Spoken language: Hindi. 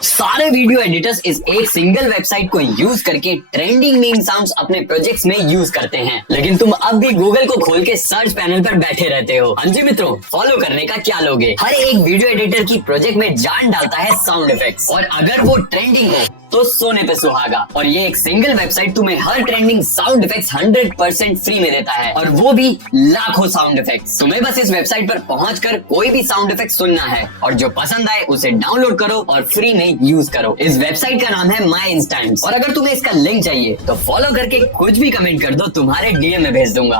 सारे वीडियो एडिटर्स इस एक सिंगल वेबसाइट को यूज करके ट्रेंडिंग मीम साउंड्स अपने प्रोजेक्ट्स में यूज करते हैं, लेकिन तुम अब भी गूगल को खोल के सर्च पैनल पर बैठे रहते हो। हाँ जी मित्रों, फॉलो करने का क्या लोगे। हर एक वीडियो एडिटर की प्रोजेक्ट में जान डालता है साउंड इफेक्ट्स, और अगर वो ट्रेंडिंग हो तो सोने पे सुहागा। और ये एक सिंगल वेबसाइट तुम्हें हर ट्रेंडिंग साउंड इफेक्ट्स 100% फ्री में देता है, और वो भी लाखों साउंड इफेक्ट्स। तुम्हें बस इस वेबसाइट पर पहुंचकर कोई भी साउंड इफेक्ट सुनना है, और जो पसंद आए उसे डाउनलोड करो और फ्री में यूज करो। इस वेबसाइट का नाम है माई इंस्टेंट्स, और अगर तुम्हें इसका लिंक चाहिए तो फॉलो करके कुछ भी कमेंट कर दो, तुम्हारे डीएम में भेज दूंगा।